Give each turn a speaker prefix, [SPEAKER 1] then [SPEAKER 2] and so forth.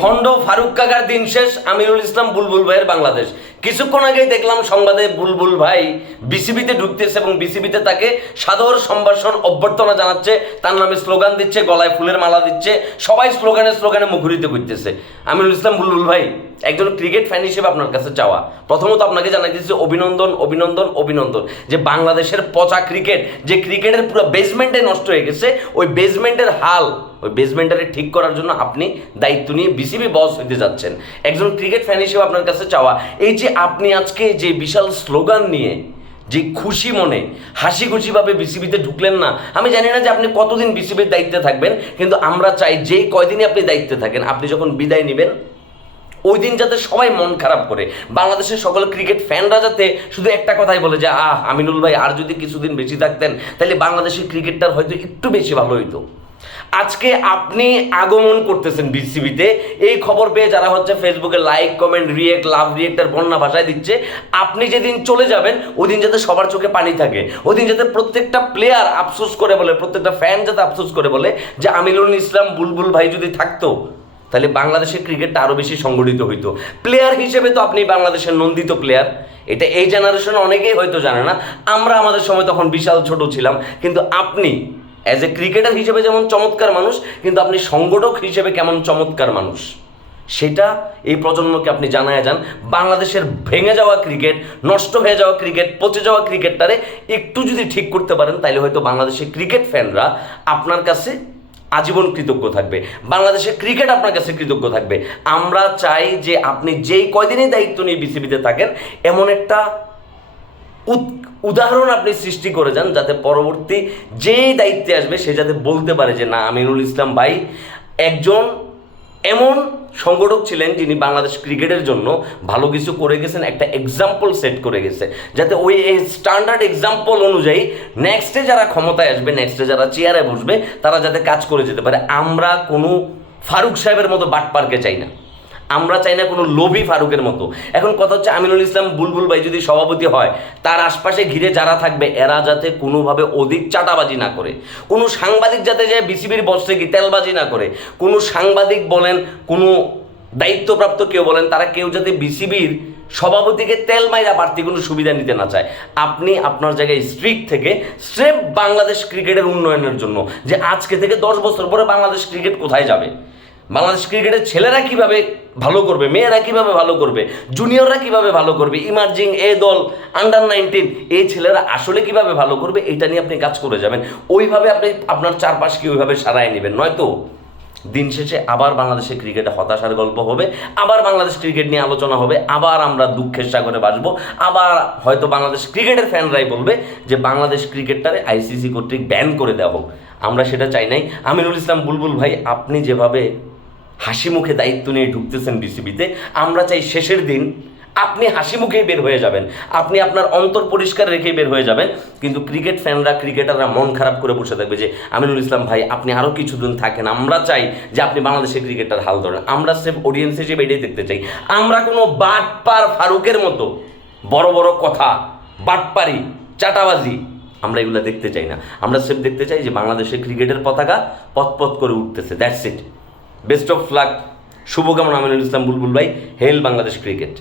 [SPEAKER 1] ভণ্ড ফারুক কাকার দিন শেষ? আমিরুল ইসলাম বুলবুল ভাইয়ের বাংলাদেশ। কিছুক্ষণ আগেই দেখলাম সংবাদে বুলবুল ভাই বিসিবিতে ঢুকতেছে এবং বিসিবিতে তাকে সাদর সম্ভাষণ অভ্যর্থনা জানাচ্ছে, তার নামে স্লোগান দিচ্ছে, গলায় ফুলের মালা দিচ্ছে, সবাই স্লোগানে স্লোগানে মুখরিত করতেছে। আমিরুল ইসলাম বুলবুল ভাই একজন ক্রিকেট ফ্যান হিসেবে আপনার কাছে চাওয়া। প্রথমত আপনাকে জানাই দিচ্ছি অভিনন্দন অভিনন্দন অভিনন্দন। যে বাংলাদেশের পচা ক্রিকেট, যে ক্রিকেটের পুরো বেসমেন্টে নষ্ট হয়ে গেছে, ওই বেসমেন্টের হাল, ওই বেসমেন্টারে ঠিক করার জন্য আপনি দায়িত্ব নিয়ে বিসিবি বস হইতে যাচ্ছেন। একজন ক্রিকেট ফ্যান হিসেবে আপনার কাছে চাওয়া, এই যে আপনি আজকে যে বিশাল স্লোগান নিয়ে, যে খুশি মনে হাসি খুশিভাবে বিসিবিতে ঢুকলেন না, আমি জানি না যে আপনি কতদিন বিসিবির দায়িত্বে থাকবেন, কিন্তু আমরা চাই যে কয়দিনই আপনি দায়িত্বে থাকেন, আপনি যখন বিদায় নেবেন ওই দিন যাতে সবাই মন খারাপ করে। বাংলাদেশের সকল ক্রিকেট ফ্যানরা যাতে শুধু একটা কথাই বলে যে, আহ, আমিনুল ভাই আর যদি কিছুদিন বেশি থাকতেন, তাহলে বাংলাদেশের ক্রিকেটটার হয়তো একটু বেশি ভালো হইতো। আজকে আপনি আগমন করতেছেন বিসিবিতে। এই খবর পেয়ে যারা হচ্ছে ফেসবুকে লাইক কমেন্ট রিয়েক্ট লাভ রিয়েক্টার বন্যা ভাষায় দিচ্ছে, আপনি যেদিন চলে যাবেন, ওই দিন যাতে সবার চোখে পানি থাকে। ওই দিন যাতে প্রত্যেকটা প্লেয়ার আফসোস করে বলে, প্রত্যেকটা ফ্যান যাতে আফসোস করে বলে যে, আমিনুল ইসলাম, বুলবুল ভাই যদি থাকতো তাহলে বাংলাদেশের ক্রিকেটটা আরও বেশি সংগঠিত হইতো। প্লেয়ার হিসেবে তো আপনি বাংলাদেশের নন্দিত প্লেয়ার এটা এই জেনারেশন অনেকেই হয়তো জানে না। আমরা আমাদের সময় তখন বিশাল ছোট ছিলাম। কিন্তু আপনি অ্যাজ এ ক্রিকেটার হিসেবে যেমন চমৎকার মানুষ, কিন্তু আপনি সংগঠক হিসেবে কেমন চমৎকার মানুষ? সেটা এই প্রজন্মকে আপনি জানায় যান। বাংলাদেশের ভেঙে যাওয়া ক্রিকেট, নষ্ট হয়ে যাওয়া ক্রিকেট, পচে যাওয়া ক্রিকেটটারে একটু যদি ঠিক করতে পারেন, তাহলে হয়তো বাংলাদেশের ক্রিকেট ফ্যানরা আপনার কাছে আজীবন কৃতজ্ঞ থাকবে। বাংলাদেশের ক্রিকেট আপনার কাছে কৃতজ্ঞ থাকবে। আমরা চাই যে আপনি যেই কয়দিনই দায়িত্ব নিয়ে বিসিবিতে থাকেন, এমন একটা উদ- উদাহরণ আপনি সৃষ্টি করে যান যাতে পরবর্তী যেই দায়িত্বে আসবে সে যাতে বলতে পারে যে, না, আমিনুল ইসলাম ভাই একজন এমন সংগঠক ছিলেন যিনি বাংলাদেশ ক্রিকেটের জন্য ভালো কিছু করে গেছেন, একটা এক্সাম্পল সেট করে গেছে। যাতে ওই স্ট্যান্ডার্ড এক্সাম্পল অনুযায়ী নেক্সটে যারা ক্ষমতায় আসবে নেক্সটে যারা চেয়ারে বসবে, তারা যাতে কাজ করে যেতে পারে। আমরা কোনো ফারুক সাহেবের মতো বাটপারকে চাই না। আমরা চাই না কোনো লোভী ফারুকের মতো। এখন কথা হচ্ছে আমিনুল ইসলাম, বুলবুল ভাই যদি সভাপতি হয়, তার আশপাশে ঘিরে যারা থাকবে, এরা যাতে কোনোভাবে অধিক চাটাবাজি না করে। কোনো সাংবাদিক যাতে যায় বিসিবির বসে কি তেলবাজি না করে। কোনো সাংবাদিক বলেন, কোনো দায়িত্বপ্রাপ্ত কেউ বলেন, তারা কেউ যাতে বিসিবির সভাপতিকে তেল মাইরা বাড়তি কোনো সুবিধা নিতে না চায়। আপনি আপনার জায়গায় স্ট্রিক্ট থেকে স্রেফ বাংলাদেশ ক্রিকেটের উন্নয়নের জন্য, যে আজকে থেকে দশ বছর পরে বাংলাদেশ ক্রিকেট কোথায় যাবে? বাংলাদেশ ক্রিকেটের ছেলেরা কীভাবে ভালো করবে, মেয়েরা কীভাবে ভালো করবে জুনিয়ররা কীভাবে ভালো করবে ইমার্জিং এ দল আন্ডার নাইনটিন এই ছেলেরা আসলে কীভাবে ভালো করবে, এটা নিয়ে আপনি কাজ করে যাবেন। ওইভাবে আপনি, আপনার চারপাশকে ওইভাবে সারায় নেবেন? নয়তো দিন শেষে আবার বাংলাদেশের ক্রিকেটে হতাশার গল্প হবে, আবার বাংলাদেশ ক্রিকেট নিয়ে আলোচনা হবে, আবার আমরা দুঃখের সাগরে বাসবো আবার হয়তো বাংলাদেশ ক্রিকেটের ফ্যানরাই বলবে যে বাংলাদেশ ক্রিকেটটারে আইসিসি কর্তৃক ব্যান করে দেওয়া হোক। আমরা সেটা চাই নাই। আমিরুল ইসলাম বুলবুল ভাই, আপনি যেভাবে হাসি মুখে দায়িত্ব নিয়ে ঢুকতেছেন বিসিবিতে। আমরা চাই শেষের দিন আপনি হাসি মুখেই বের হয়ে যাবেন। আপনি আপনার অন্তর পরিষ্কার রেখেই বের হয়ে যাবেন। কিন্তু ক্রিকেট ফ্যানরা, ক্রিকেটাররা মন খারাপ করে বসে থাকবে যে, আমিনুল ইসলাম ভাই, আপনি আরও কিছুদিন থাকেন। আমরা চাই যে আপনি বাংলাদেশের ক্রিকেটার হাল ধরেন। আমরা সেফ অডিয়েন্স হিসেবে এটাই দেখতে চাই। আমরা কোনো বাটপার ফারুকের মতো বড় বড় কথা, বাটপারি, চাটাবাজি আমরা এগুলো দেখতে চাই না। আমরা সেফ দেখতে চাই যে বাংলাদেশের ক্রিকেটের পতাকা পথ করে উঠতেছে। That's it best of luck শুভকামনা আমিনুল ইসলাম বুলবুল ভাই হেল বাংলাদেশ ক্রিকেট।